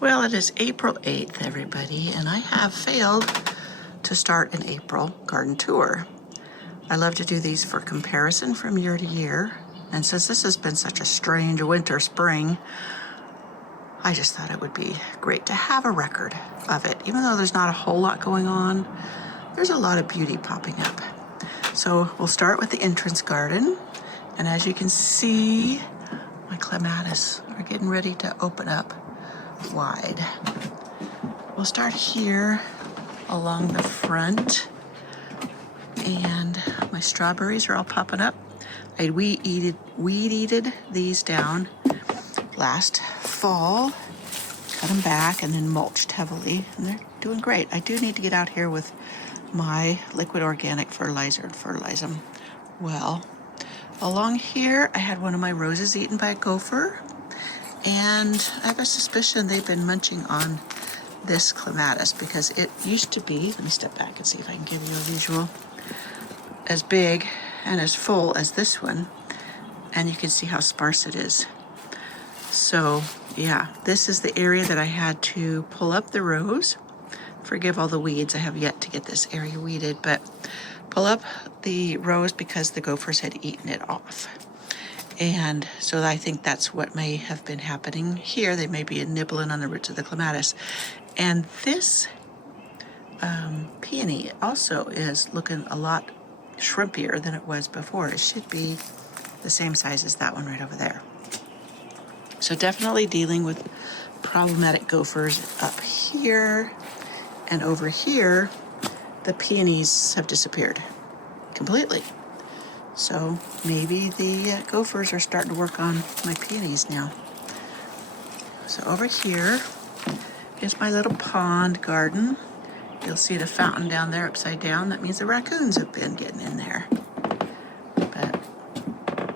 Well, it is April 8th, everybody, and I have failed to start an April garden tour. I love to do these for comparison from year to year, and since this has been such a strange winter, spring, I just thought it would be great to have a record of it. Even though there's not a whole lot going on, there's a lot of beauty popping up. So we'll start with the entrance garden, and as you can see, my clematis are getting ready to open up wide. We'll start here along the front, and my strawberries are all popping up. I weed-eated these down last fall, cut them back, and then mulched heavily, and they're doing great. I do need to get out here with my liquid organic fertilizer and fertilize them well. Along here, I had one of my roses eaten by a gopher, and I have a suspicion they've been munching on this clematis because it used to be, let me step back and see if I can give you a visual, as big and as full as this one, and you can see how sparse it is. So yeah, this is the area that I had to pull up the rows. Forgive all the weeds, I have yet to get this area weeded, but pull up the rows because the gophers had eaten it off. And so I think that's what may have been happening here. They may be nibbling on the roots of the clematis. And this peony also is looking a lot shrimpier than it was before. It should be the same size as that one right over there. So definitely dealing with problematic gophers up here. And over here, the peonies have disappeared completely. So maybe the gophers are starting to work on my peonies now. So over here is my little pond garden. You'll see the fountain down there upside down. That means the raccoons have been getting in there. But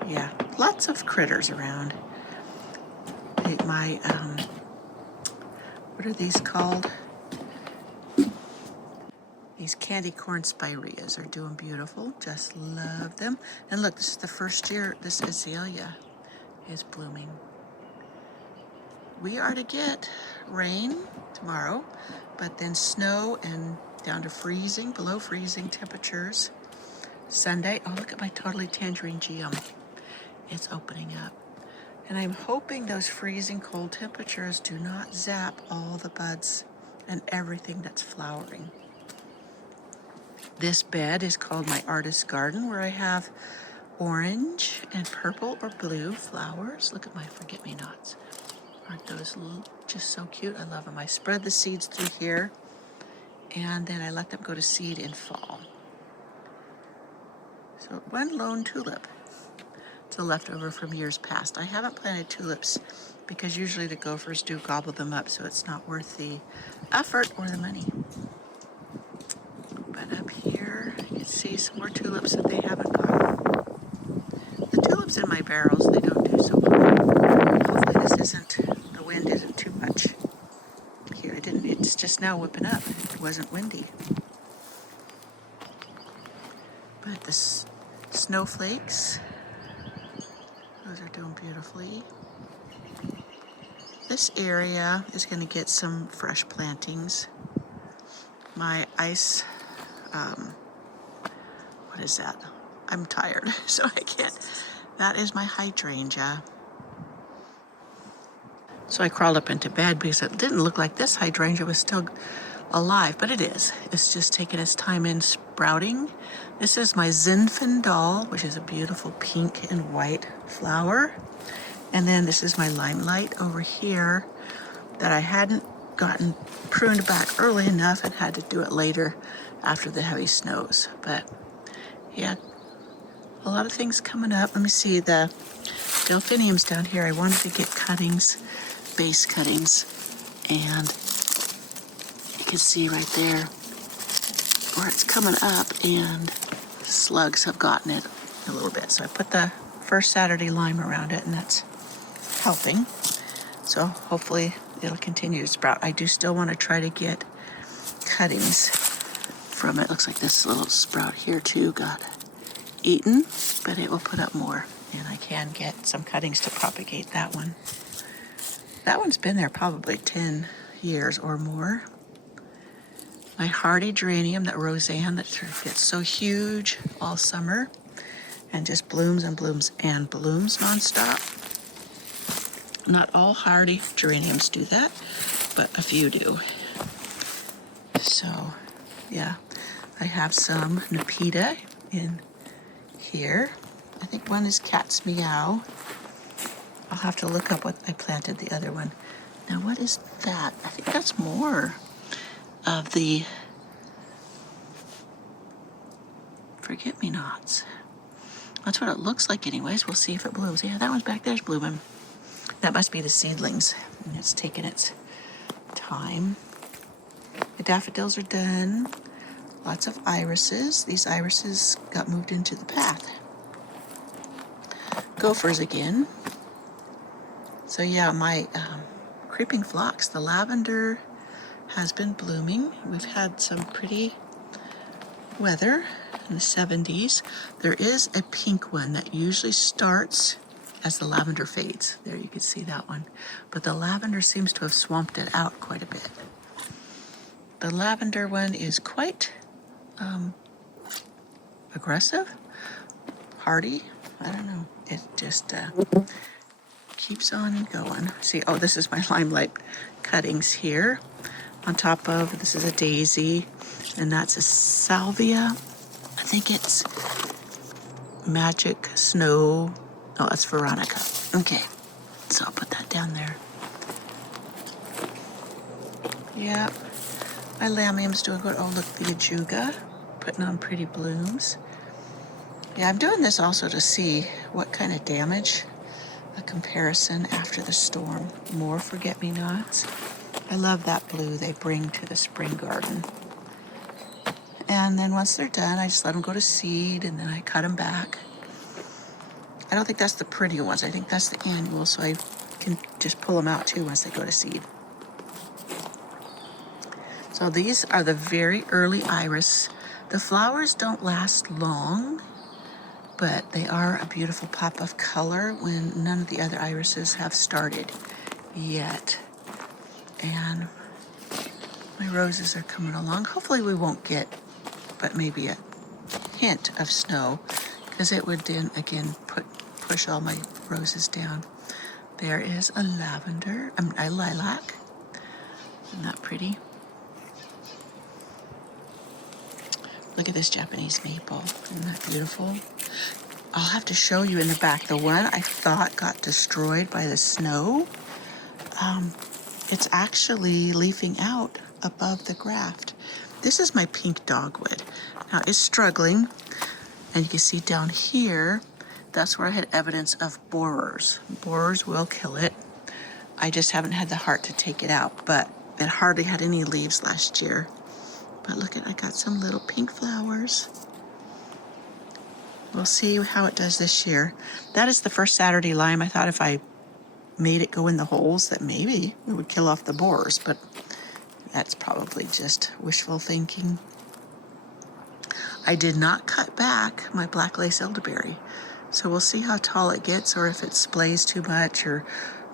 yeah, lots of critters around. My, what are these called? These candy corn spireas are doing beautiful. Just love them. And look, this is the first year this azalea is blooming. We are to get rain tomorrow, but then snow and down to freezing, below freezing temperatures Sunday. Oh, look at my totally tangerine geum. It's opening up. And I'm hoping those freezing cold temperatures do not zap all the buds and everything that's flowering. This bed is called my artist's garden, where I have orange and purple or blue flowers. Look at my forget-me-nots. Aren't those just so cute? I love them. I spread the seeds through here, and then I let them go to seed in fall. So one lone tulip. It's a leftover from years past. I haven't planted tulips because usually the gophers do gobble them up, so it's not worth the effort or the money. But up here, you can see some more tulips that they haven't got. The tulips in my barrels, they don't do so well. Hopefully the wind isn't too much. Here, it's just now whipping up. It wasn't windy. But the snowflakes, those are doing beautifully. This area is going to get some fresh plantings. My ice, what is that? I'm tired, so I can't. That is my hydrangea. So I crawled up into bed because it didn't look like this hydrangea was still alive, but it is. It's just taking its time in sprouting. This is my Zinfandel, which is a beautiful pink and white flower. And then this is my limelight over here that I hadn't gotten pruned back early enough and had to do it later after the heavy snows. But yeah, a lot of things coming up. Let me see the delphiniums down here. I wanted to get cuttings, base cuttings, and you can see right there where it's coming up and slugs have gotten it a little bit. So I put the first Saturday lime around it, and that's helping. So hopefully it'll continue to sprout. I do still want to try to get cuttings from it. Looks like this little sprout here too got eaten, but it will put up more, and I can get some cuttings to propagate that one. That one's been there probably 10 years or more. My hardy geranium, that Roseanne, that gets so huge all summer and just blooms and blooms and blooms nonstop. Not all hardy geraniums do that, but a few do. So, yeah, I have some Nepeta in here. I think one is Cat's Meow. I'll have to look up what I planted the other one. Now, what is that? I think that's more of the forget-me-nots. That's what it looks like anyways. We'll see if it blooms. Yeah, that one's back there's blooming. That must be the seedlings. And it's taken its time. The daffodils are done. Lots of irises. These irises got moved into the path. Gophers again. So yeah, my creeping phlox, the lavender has been blooming. We've had some pretty weather in the 70s. There is a pink one that usually starts as the lavender fades. There you can see that one. But the lavender seems to have swamped it out quite a bit. The lavender one is quite aggressive, hardy. I don't know. It just keeps on going. See, oh, this is my limelight cuttings here. On top of, this is a daisy, and that's a salvia. I think it's Magic Snow. Oh, that's Veronica. Okay, so I'll put that down there. Yep, my lamium's doing good. Oh, look, the ajuga, putting on pretty blooms. Yeah, I'm doing this also to see what kind of damage, a comparison after the storm. More forget-me-nots. I love that blue they bring to the spring garden. And then once they're done, I just let them go to seed, and then I cut them back. I don't think that's the pretty ones. I think that's the annual, so I can just pull them out too once they go to seed. So these are the very early iris. The flowers don't last long, but they are a beautiful pop of color when none of the other irises have started yet. And my roses are coming along. Hopefully we won't get, but maybe a hint of snow, because it would then again push all my roses down. There is a lavender, a lilac. Isn't that pretty? Look at this Japanese maple. Isn't that beautiful? I'll have to show you in the back. The one I thought got destroyed by the snow, it's actually leafing out above the graft. This is my pink dogwood. Now it's struggling, and you can see down here, that's where I had evidence of borers. Borers will kill it. I just haven't had the heart to take it out, but it hardly had any leaves last year. But look at, I got some little pink flowers. We'll see how it does this year. That is the first Saturday lime. I thought if I made it go in the holes that maybe it would kill off the borers, but that's probably just wishful thinking. I did not cut back my black lace elderberry, so we'll see how tall it gets, or if it splays too much or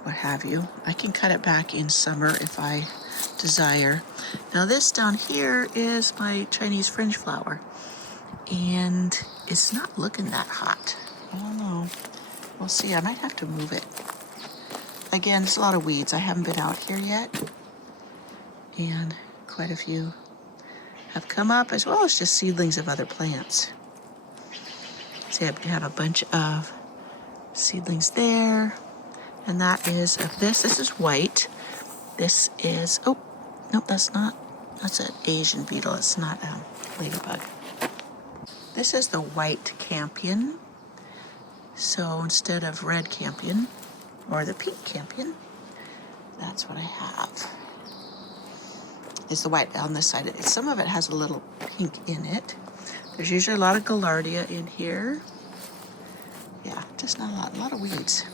what have you. I can cut it back in summer if I desire. Now this down here is my Chinese fringe flower, and it's not looking that hot. I don't know. We'll see. I might have to move it. Again, it's a lot of weeds. I haven't been out here yet, and quite a few have come up, as well as just seedlings of other plants. See, I have a bunch of seedlings there, and that is of this. This is white. This is, oh, nope, that's not. That's an Asian beetle. It's not a ladybug. This is the white campion. So instead of red campion, or the pink campion, that's what I have. Is the white on this side. Some of it has a little pink in it. There's usually a lot of gaillardia in here. Yeah, just not a lot of weeds.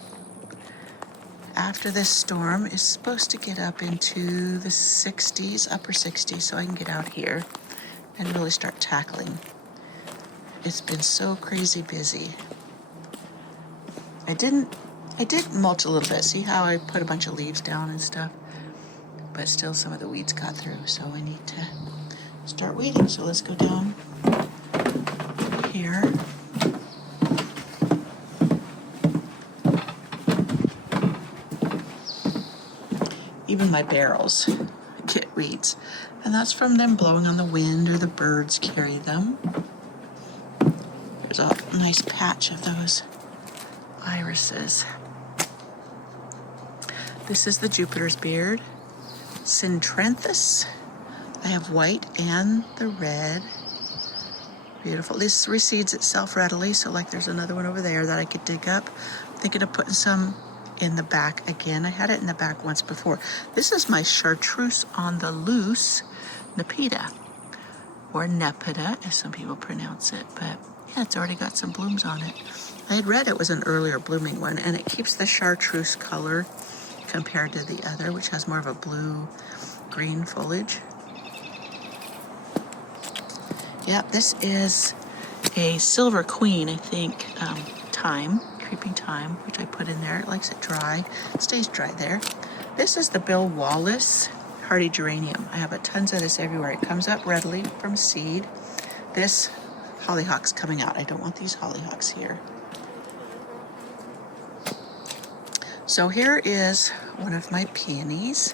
After this storm is supposed to get up into the 60s, upper 60s, so I can get out here and really start tackling. It's been so crazy busy. I didn't I did mulch a little bit. See how I put a bunch of leaves down and stuff? But still some of the weeds got through, so I need to start weeding. So let's go down here. Even my barrels get weeds. And that's from them blowing on the wind or the birds carry them. There's a nice patch of those irises. This is the Jupiter's beard, Centranthus. I have white and the red. Beautiful. This reseeds itself readily, so like there's another one over there that I could dig up. I'm thinking of putting some in the back again. I had it in the back once before. This is my chartreuse on the loose Nepeta, or Nepeta, as some people pronounce it, but yeah, it's already got some blooms on it. I had read it was an earlier blooming one, and it keeps the chartreuse color compared to the other, which has more of a blue-green foliage. Yep, this is a silver queen, I think, creeping thyme, which I put in there. It likes it dry. It stays dry there. This is the Bill Wallace hardy geranium. I have tons of this everywhere. It comes up readily from seed. This hollyhock's coming out. I don't want these hollyhocks here. So here is one of my peonies.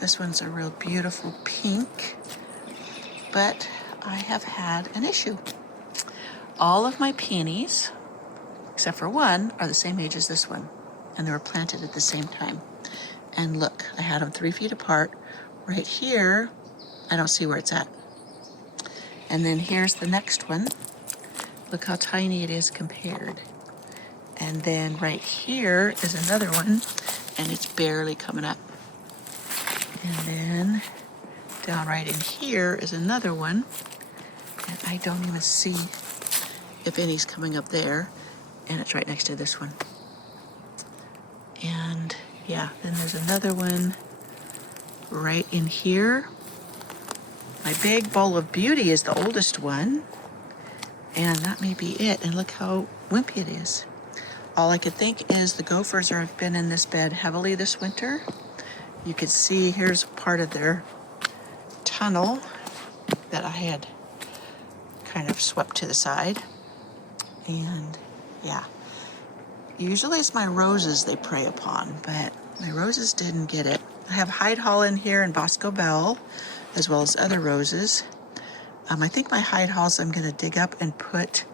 This one's a real beautiful pink, but I have had an issue. All of my peonies, except for one, are the same age as this one, and they were planted at the same time. And look, I had them 3 feet apart. Right here, I don't see where it's at. And then here's the next one. Look how tiny it is compared. And then right here is another one, and it's barely coming up. And then down right in here is another one, and I don't even see if any's coming up there, and it's right next to this one. And yeah, then there's another one right in here. My big bowl of beauty is the oldest one, and that may be it. And look how wimpy it is. All I could think is the gophers have been in this bed heavily this winter. You could see here's part of their tunnel that I had kind of swept to the side. And yeah, usually it's my roses they prey upon, but my roses didn't get it. I have Hyde Hall in here and Bosco Bell, as well as other roses. I think my Hyde Halls I'm going to dig up and put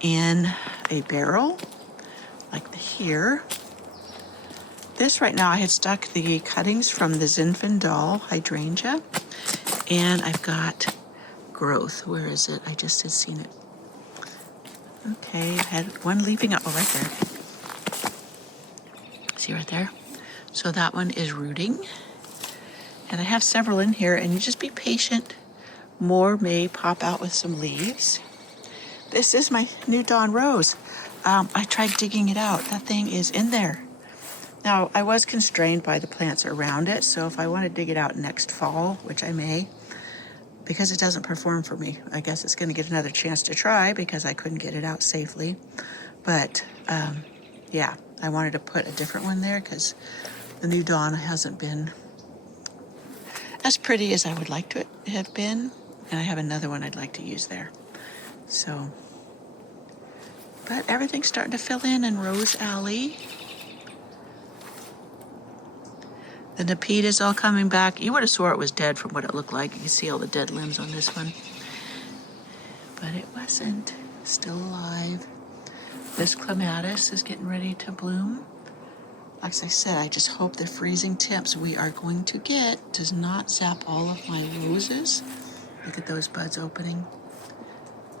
in a barrel, like here. This right now, I had stuck the cuttings from the Zinfandel hydrangea, and I've got growth. Where is it? I just had seen it. Okay, I had one leafing up. Oh, right there. See right there? So that one is rooting. And I have several in here, and you just be patient. More may pop out with some leaves. This is my new dawn rose. I tried digging it out. That thing is in there. Now, I was constrained by the plants around it, so if I want to dig it out next fall, which I may, because it doesn't perform for me, I guess it's going to get another chance to try because I couldn't get it out safely. But yeah, I wanted to put a different one there because the new dawn hasn't been as pretty as I would like to have been, and I have another one I'd like to use there. So, but everything's starting to fill in Rose Alley. The Nepeta is all coming back. You would have swore it was dead from what it looked like. You can see all the dead limbs on this one. But it wasn't. Still alive. This clematis is getting ready to bloom. Like I said, I just hope the freezing temps we are going to get does not zap all of my roses. Look at those buds opening.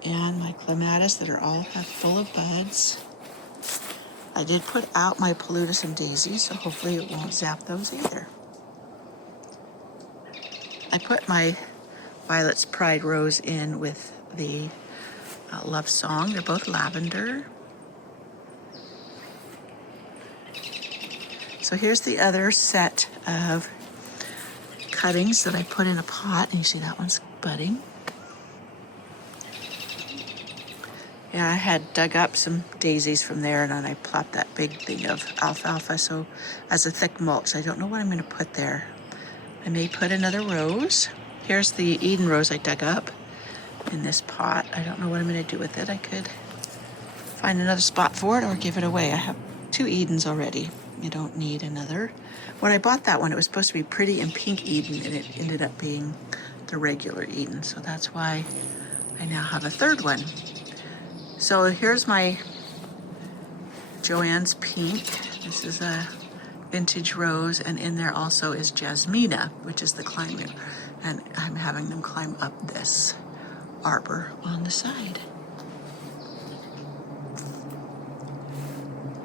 And my clematis that are all full of buds. I did put out my Paludas and daisies, so hopefully it won't zap those either. I put my Violet's Pride rose in with the Love Song. They're both lavender. So here's the other set of cuttings that I put in a pot, and you see that one's budding. Yeah, I had dug up some daisies from there, and then I plopped that big thing of alfalfa so as a thick mulch. I don't know what I'm going to put there. I may put another rose. Here's the Eden rose I dug up in this pot. I don't know what I'm going to do with it. I could find another spot for it or give it away. I have 2 Edens already. You don't need another. When I bought that one, it was supposed to be pretty and pink Eden, and it ended up being the regular Eden. So that's why I now have a 3rd one. So here's my Joann's Pink. This is a vintage rose, and in there also is Jasmina, which is the climber. And I'm having them climb up this arbor on the side.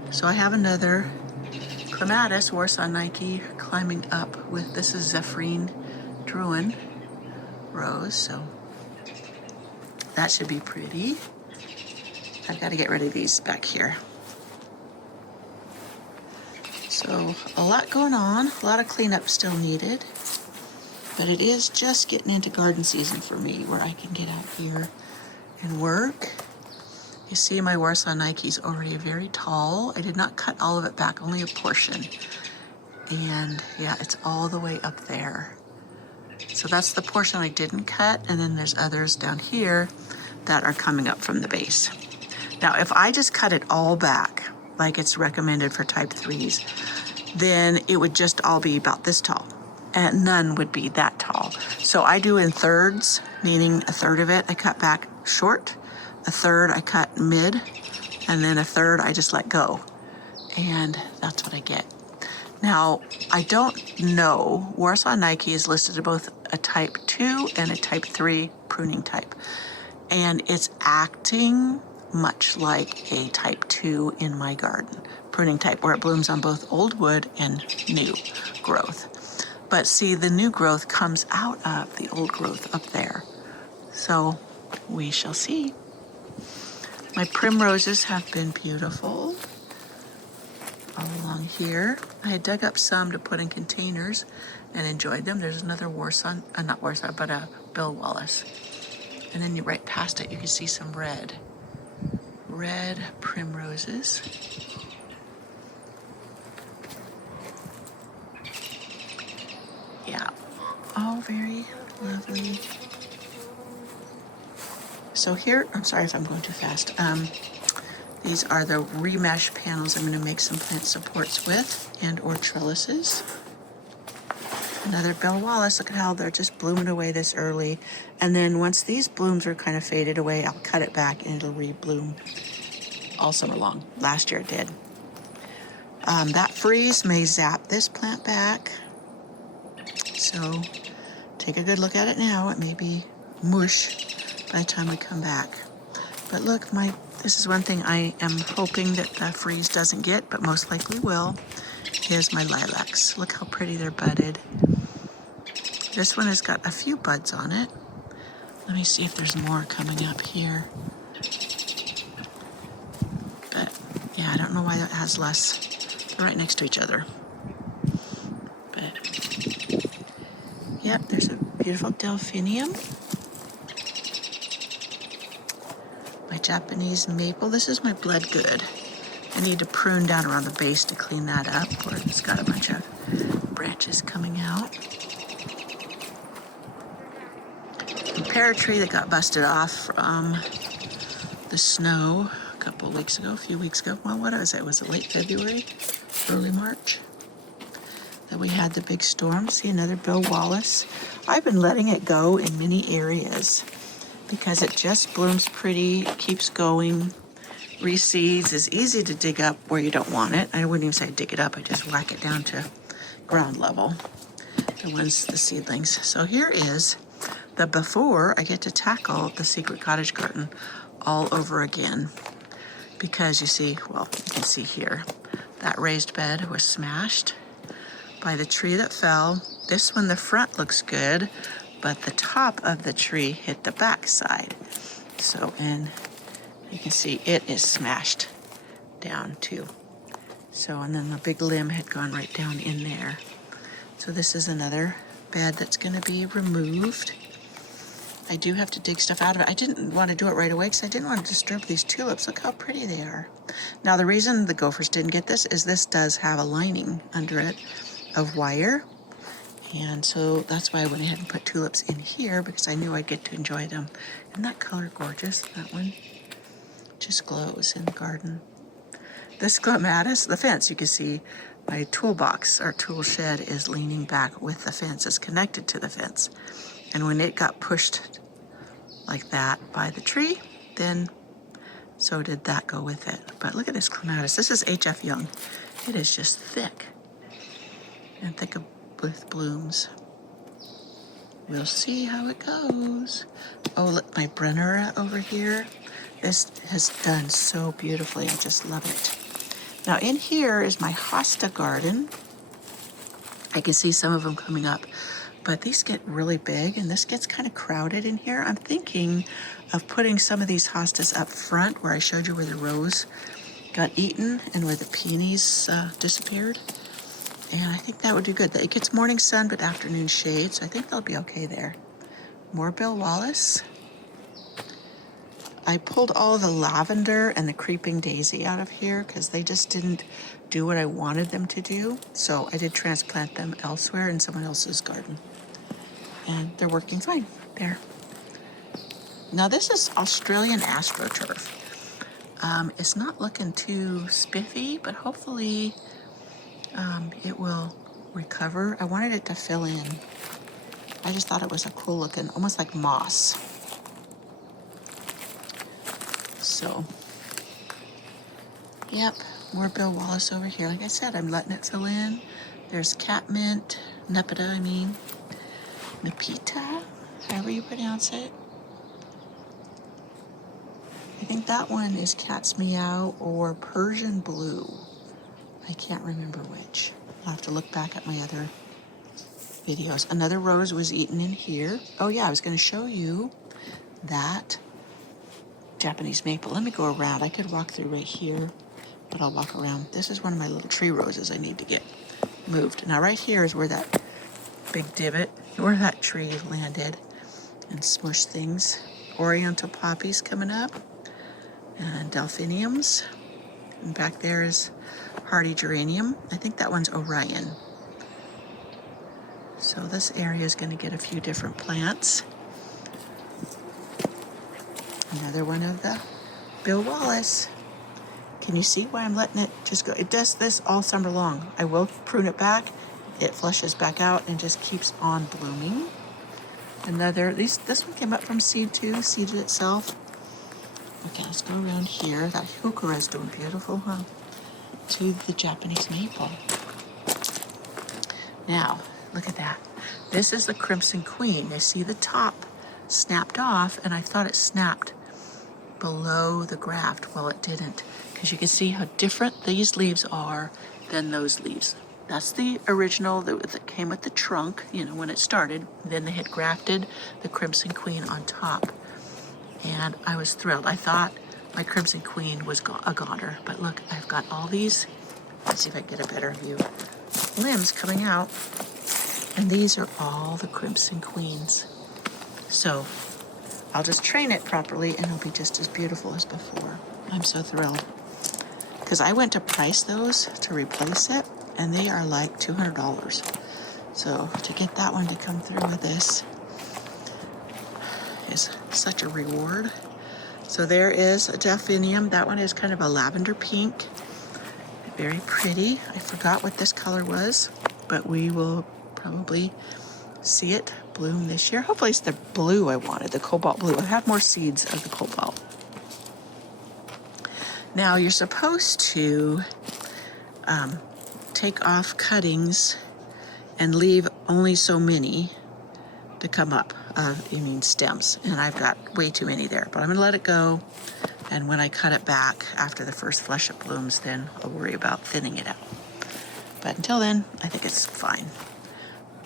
So I have another clematis, Warsaw Nike, climbing up with, this is Zephrine Druin rose, so that should be pretty. I've got to get rid of these back here. So a lot going on, a lot of cleanup still needed, but it is just getting into garden season for me where I can get out here and work. You see my Warsaw Nike's already very tall. I did not cut all of it back, only a portion. And yeah, it's all the way up there. So that's the portion I didn't cut, and then there's others down here that are coming up from the base. Now, if I just cut it all back, like it's recommended for type 3s, then it would just all be about this tall, and none would be that tall. So I do in thirds, meaning a third of it I cut back short, a third I cut mid, and then a third I just let go. And that's what I get. Now, I don't know, Warsaw Nike is listed as both a type 2 and a type 3 pruning type. And it's acting much like a type 2 in my garden, pruning type, where it blooms on both old wood and new growth. But see, the new growth comes out of the old growth up there. So we shall see. My primroses have been beautiful all along here. I had dug up some to put in containers and enjoyed them. There's another not Warsaw, but a Bill Wallace. And then right past it, you can see some red primroses. Yeah, all very lovely. So here, I'm sorry if I'm going too fast. These are the remesh panels I'm going to make some plant supports with and or trellises. Another Bill Wallace. Look at how they're just blooming away this early. And then once these blooms are kind of faded away, I'll cut it back and it'll re-bloom all summer long. Last year it did. That freeze may zap this plant back. So take a good look at it now. It may be mush by the time we come back. But look, this is one thing I am hoping that the freeze doesn't get, but most likely will, is my lilacs. Look how pretty they're budded. This one has got a few buds on it. Let me see if there's more coming up here. But yeah, I don't know why that has less. They're right next to each other. But yep, there's a beautiful delphinium. My Japanese maple. This is my blood good. I need to prune down around the base to clean that up, or it's got a bunch of branches coming out. A pear tree that got busted off from the snow a few weeks ago. Well, what was it? Was it late February, early March that we had the big storm? See, another Bill Wallace. I've been letting it go in many areas because it just blooms pretty, keeps going, reseeds, is easy to dig up where you don't want it. I wouldn't even say dig it up, I just whack it down to ground level. The seedlings. So here is the before I get to tackle the secret cottage garden all over again. Because you see, well, you can see here, that raised bed was smashed by the tree that fell. This one, the front looks good, but the top of the tree hit the back side. So, and you can see it is smashed down too. So, and then the big limb had gone right down in there. So this is another bed that's going to be removed. I do have to dig stuff out of it. I didn't want to do it right away because I didn't want to disturb these tulips. Look how pretty they are. Now, the reason the Gophers didn't get this is this does have a lining under it of wire. And so that's why I went ahead and put tulips in here, because I knew I'd get to enjoy them. Isn't that color gorgeous? That one just glows in the garden. This clematis, the fence, you can see my toolbox, our tool shed, is leaning back with the fence. It's connected to the fence. And when it got pushed like that by the tree, then so did that go with it. But look at this clematis. This is HF Young. It is just thick and thick with blooms. We'll see how it goes. Oh, look, my Brenner over here. This has done so beautifully. I just love it. Now in here is my hosta garden. I can see some of them coming up, but these get really big and this gets kind of crowded in here. I'm thinking of putting some of these hostas up front where I showed you where the rose got eaten and where the peonies disappeared. And I think that would do good. It gets morning sun but afternoon shade, so I think they'll be okay there. More Bill Wallace. I pulled all the lavender and the creeping daisy out of here because they just didn't do what I wanted them to do. So I did transplant them elsewhere in someone else's garden. And they're working fine there. Now this is Australian AstroTurf. It's not looking too spiffy, but hopefully it will recover. I wanted it to fill in. I just thought it was a cool looking, almost like moss. So, yep, more Bill Wallace over here. Like I said, I'm letting it fill in. There's catmint, nepeta, nepeta, however you pronounce it. I think that one is cat's meow or Persian blue. I can't remember which. I'll have to look back at my other videos. Another rose was eaten in here. Oh yeah, I was going to show you that Japanese maple. Let me go around. I could walk through right here, but I'll walk around. This is one of my little tree roses I need to get moved. Now right here is where that big divot, where that tree landed and smushed things. Oriental poppies coming up and delphiniums. And back there is hardy geranium. I think that one's Orion. So this area is going to get a few different plants. Another one of the Bill Wallace. Can you see why I'm letting it just go? It does this all summer long. I will prune it back. It flushes back out and just keeps on blooming. Another, this one came up from seed too, seeded itself. Okay, let's go around here. That heuchera is doing beautiful, huh? To the Japanese maple. Now, look at that. This is the Crimson Queen. You see the top snapped off, and I thought it snapped below the graft. Well, it didn't, because you can see how different these leaves are than those leaves. That's the original that came with the trunk, when it started. Then they had grafted the Crimson Queen on top. And I was thrilled. I thought my Crimson Queen was a goner. But look, I've got all these, let's see if I can get a better view, limbs coming out. And these are all the Crimson Queens. So I'll just train it properly and it'll be just as beautiful as before. I'm so thrilled. Because I went to price those to replace it, and they are like $200. So to get that one to come through with this is such a reward. So there is a delphinium. That one is kind of a lavender pink. Very pretty. I forgot what this color was, but we will probably see it bloom this year. Hopefully it's the blue I wanted, the cobalt blue. I have more seeds of the cobalt. Now you're supposed to take off cuttings and leave only so many to come up. Stems. And I've got way too many there, but I'm gonna let it go. And when I cut it back after the first flush of blooms, then I'll worry about thinning it out. But until then, I think it's fine.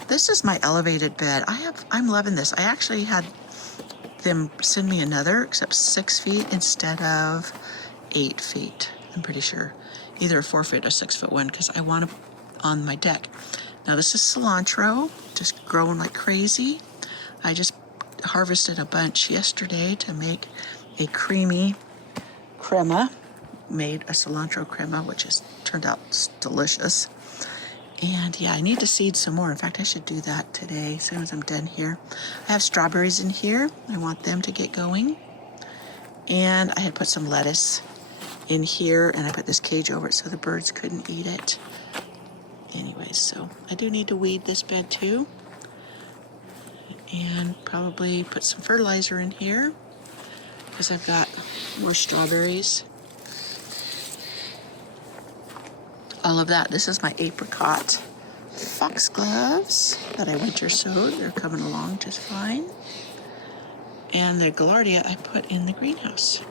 This is my elevated bed. I'm loving this. I actually had them send me another, except 6 feet instead of 8 feet. I'm pretty sure. Either a 4 foot or 6 foot one, because I want it on my deck. Now this is cilantro, just growing like crazy. I just harvested a bunch yesterday to make a creamy crema. Made a cilantro crema, which has turned out delicious. And yeah, I need to seed some more. In fact, I should do that today as soon as I'm done here. I have strawberries in here. I want them to get going. And I had put some lettuce in here, and I put this cage over it so the birds couldn't eat it. Anyways, so I do need to weed this bed too. And probably put some fertilizer in here because I've got more strawberries. All of that. This is my apricot foxgloves that I winter sowed. They're coming along just fine. And the gaillardia I put in the greenhouse.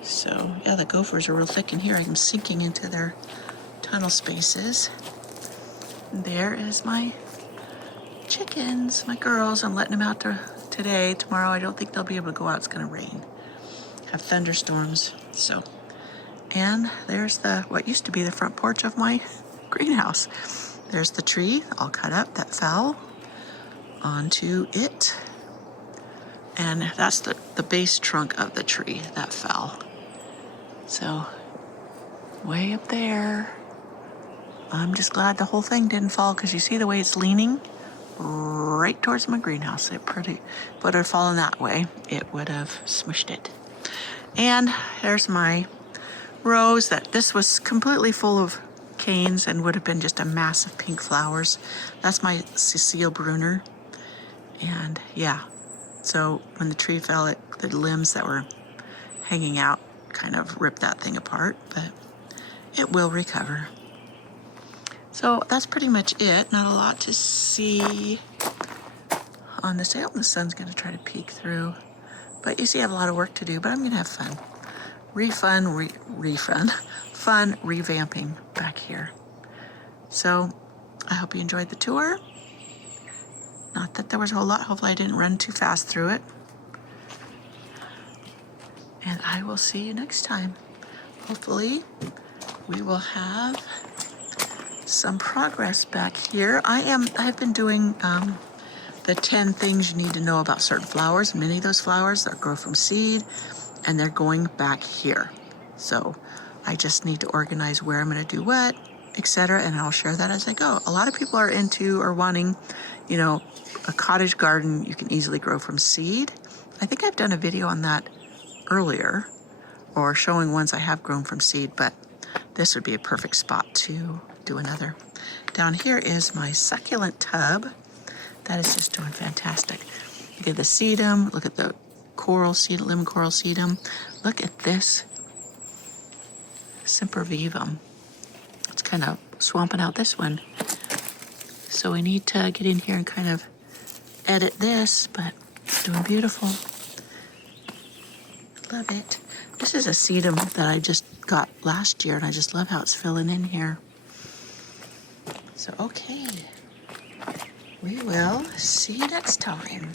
So yeah, the gophers are real thick in here. I'm sinking into their tunnel spaces. There is my chickens, my girls. I'm letting them out today. Tomorrow I don't think they'll be able to go out. It's going to rain. Have thunderstorms. So. And there's what used to be the front porch of my greenhouse. There's the tree all cut up that fell onto it. And that's the base trunk of the tree that fell. So way up there. I'm just glad the whole thing didn't fall because you see the way it's leaning right towards my greenhouse. If it would have fallen that way, it would have smushed it. And there's my rose this was completely full of canes and would have been just a mass of pink flowers. That's my Cecile Brunner. And yeah, so when the tree fell, the limbs that were hanging out kind of ripped that thing apart, but it will recover. So that's pretty much it. Not a lot to see on this. I hope the sun's going to try to peek through. But you see, I have a lot of work to do, but I'm going to have fun. Fun revamping back here. So I hope you enjoyed the tour. Not that there was a whole lot. Hopefully I didn't run too fast through it. And I will see you next time. Hopefully we will have some progress back here. I've been doing the 10 things you need to know about certain flowers. Many of those flowers that grow from seed, and they're going back here. So I just need to organize where I'm going to do what, etc. And I'll share that as I go. A lot of people are into or wanting, a cottage garden you can easily grow from seed. I think I've done a video on that earlier, or showing ones I have grown from seed, but this would be a perfect spot to do another. Down here is my succulent tub. That is just doing fantastic. Look at the sedum. Look at the coral sedum, lemon coral sedum. Look at this sempervivum. It's kind of swamping out this one. So we need to get in here and kind of edit this, but it's doing beautiful. Love it. This is a sedum that I just got last year, and I just love how it's filling in here. So, okay. We will see you next time.